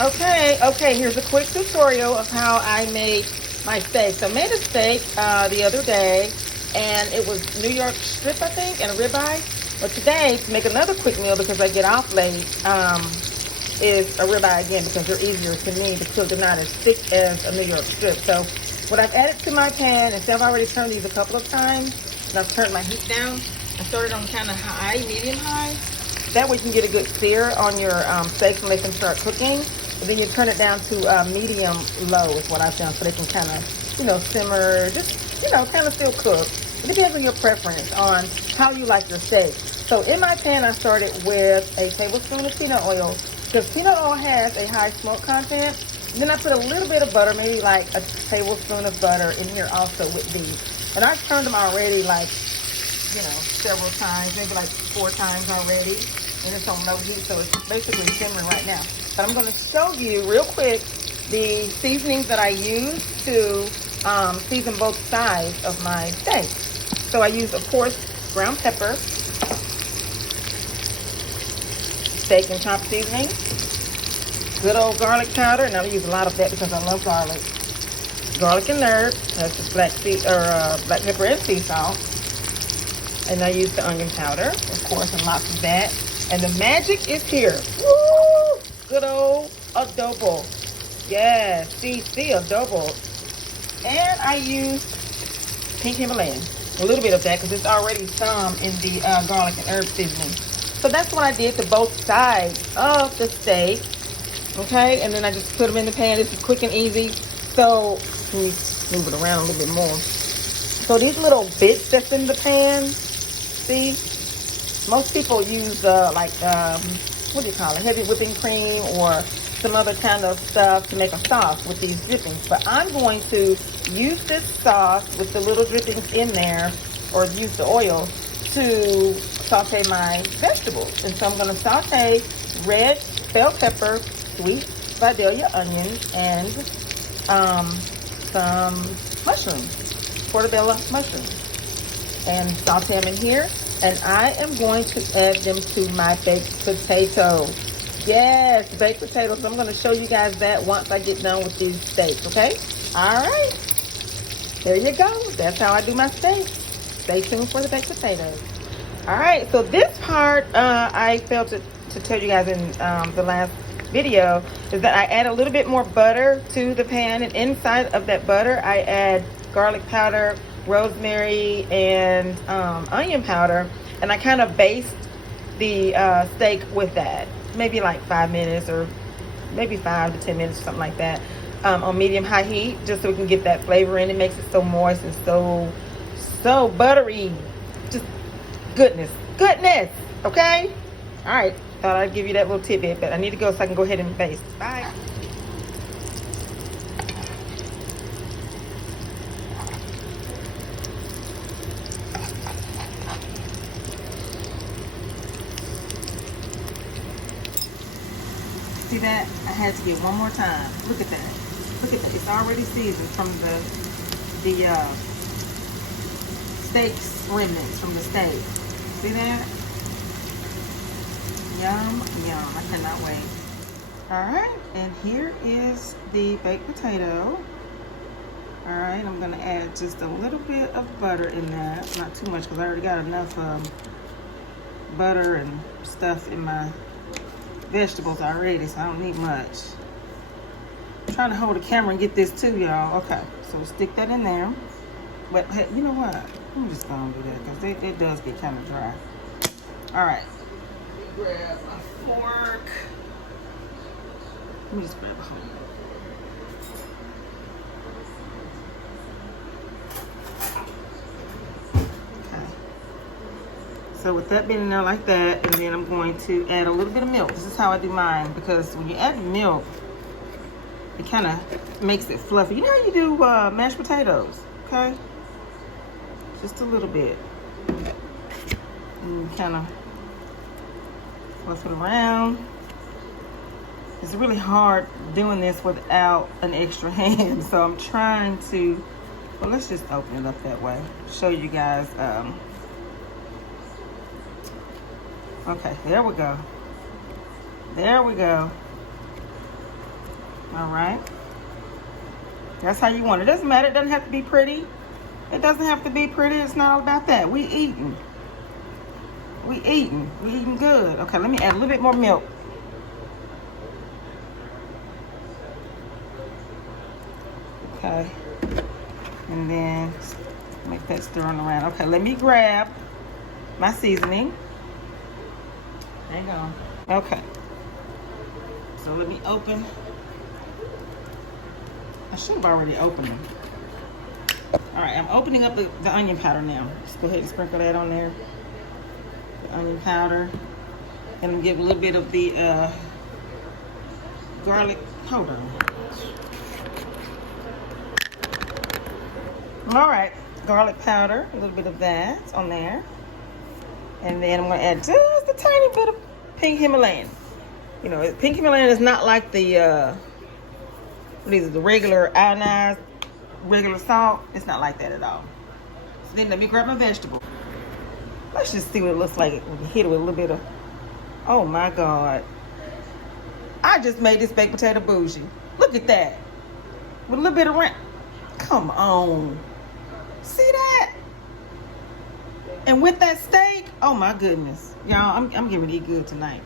Okay, here's a quick tutorial of how I made my steak. So I made a steak the other day, and it was New York strip, I think, and a ribeye. But today, to make another quick meal because I get off late, is a ribeye again because they're easier to me to cook. They're not as thick as a New York strip. So what I've added to my pan, and I've already turned these a couple of times, and I've turned my heat down. I started on kind of high, medium high. That way you can get a good sear on your steaks when they can start cooking. But then you turn it down to medium low is what I've done, so they can kind of, simmer, just, kind of still cook. It depends on your preference on how you like your steak. So in my pan, I started with a tablespoon of peanut oil because peanut oil has a high smoke content. And then I put a little bit of butter, maybe like a tablespoon of butter in here also with these. And I've turned them already like, several times, maybe like 4 times already. And it's on low heat, so it's basically simmering right now. But I'm going to show you real quick the seasonings that I use to season both sides of my steak. So I use, of course, ground pepper, steak and chop seasoning, good old garlic powder, and I use a lot of that because I love garlic. Garlic and herb, that's just black pepper and sea salt. And I use the onion powder, of course, and lots of that. And the magic is here. Woo! Good old adobo. Yes, see adobo. And I use pink Himalayan. A little bit of that because there's already some in the garlic and herb seasoning. So that's what I did to both sides of the steak. Okay, and then I just put them in the pan. This is quick and easy. So let me move it around a little bit more. So these little bits that's in the pan, see? Most people use what do you call it? Heavy whipping cream or some other kind of stuff to make a sauce with these drippings. But I'm going to use this sauce with the little drippings in there, or use the oil to saute my vegetables. And so I'm going to saute red bell pepper, sweet Vidalia onions, and some mushrooms, portobello mushrooms, and saute them in here. And I am going to add them to my baked potato. Yes, baked potatoes. So I'm going to show you guys that once I get done with these steaks, okay? All right. There you go. That's how I do my steaks. Stay tuned for the baked potatoes. All right. So this part, I failed to tell you guys in the last video, is that I add a little bit more butter to the pan. And inside of that butter, I add garlic powder, rosemary, and onion powder, and I kind of baste the steak with that, maybe like 5 minutes or maybe 5 to 10 minutes, something like that, on medium high heat, just so we can get that flavor in. It makes it so moist and so buttery, just goodness, okay? All right, thought I'd give you that little tidbit, but I need to go so I can go ahead and baste. Bye. See that? I had to get one more time. Look at that. Look at that. It's already seasoned from the steak remnants from the steak. See that? Yum, yum. I cannot wait. Alright, and here is the baked potato. Alright, I'm going to add just a little bit of butter in that. Not too much because I already got enough butter and stuff in my vegetables already, so I don't need much. I'm trying to hold the camera and get this too, y'all. Okay, so we'll stick that in there. But hey, you know what? I'm just gonna do that because it does get kind of dry. All right, grab a fork. Let me just grab a whole. So with that being in there like that, and then I'm going to add a little bit of milk. This is how I do mine, because when you add milk, it kind of makes it fluffy. You know how you do mashed potatoes, okay? Just a little bit. And you kind of fluff it around. It's really hard doing this without an extra hand, so I'm trying to, well, let's just open it up that way. Show you guys. Okay, there we go. There we go. All right. That's how you want it. It doesn't matter. It doesn't have to be pretty. It doesn't have to be pretty. It's not all about that. We eating. We eating. We eating good. Okay, let me add a little bit more milk. Okay. And then make that stirring around. Okay, let me grab my seasoning. Hang on. Okay. So let me open. I should have already opened them. All right, I'm opening up the onion powder now. Just go ahead and sprinkle that on there. The onion powder. And give a little bit of the garlic powder. All right, garlic powder, a little bit of that on there. And then I'm gonna add just a tiny bit of pink Himalayan. You know, pink Himalayan is not like the, what is it, the regular ionized, regular salt. It's not like that at all. So then let me grab my vegetable. Let's just see what it looks like when you hit it with a little bit of, oh my God. I just made this baked potato bougie. Look at that. With a little bit of ranch. Come on. See that? And with that steak, oh my goodness. Y'all, I'm getting ready to eat good tonight.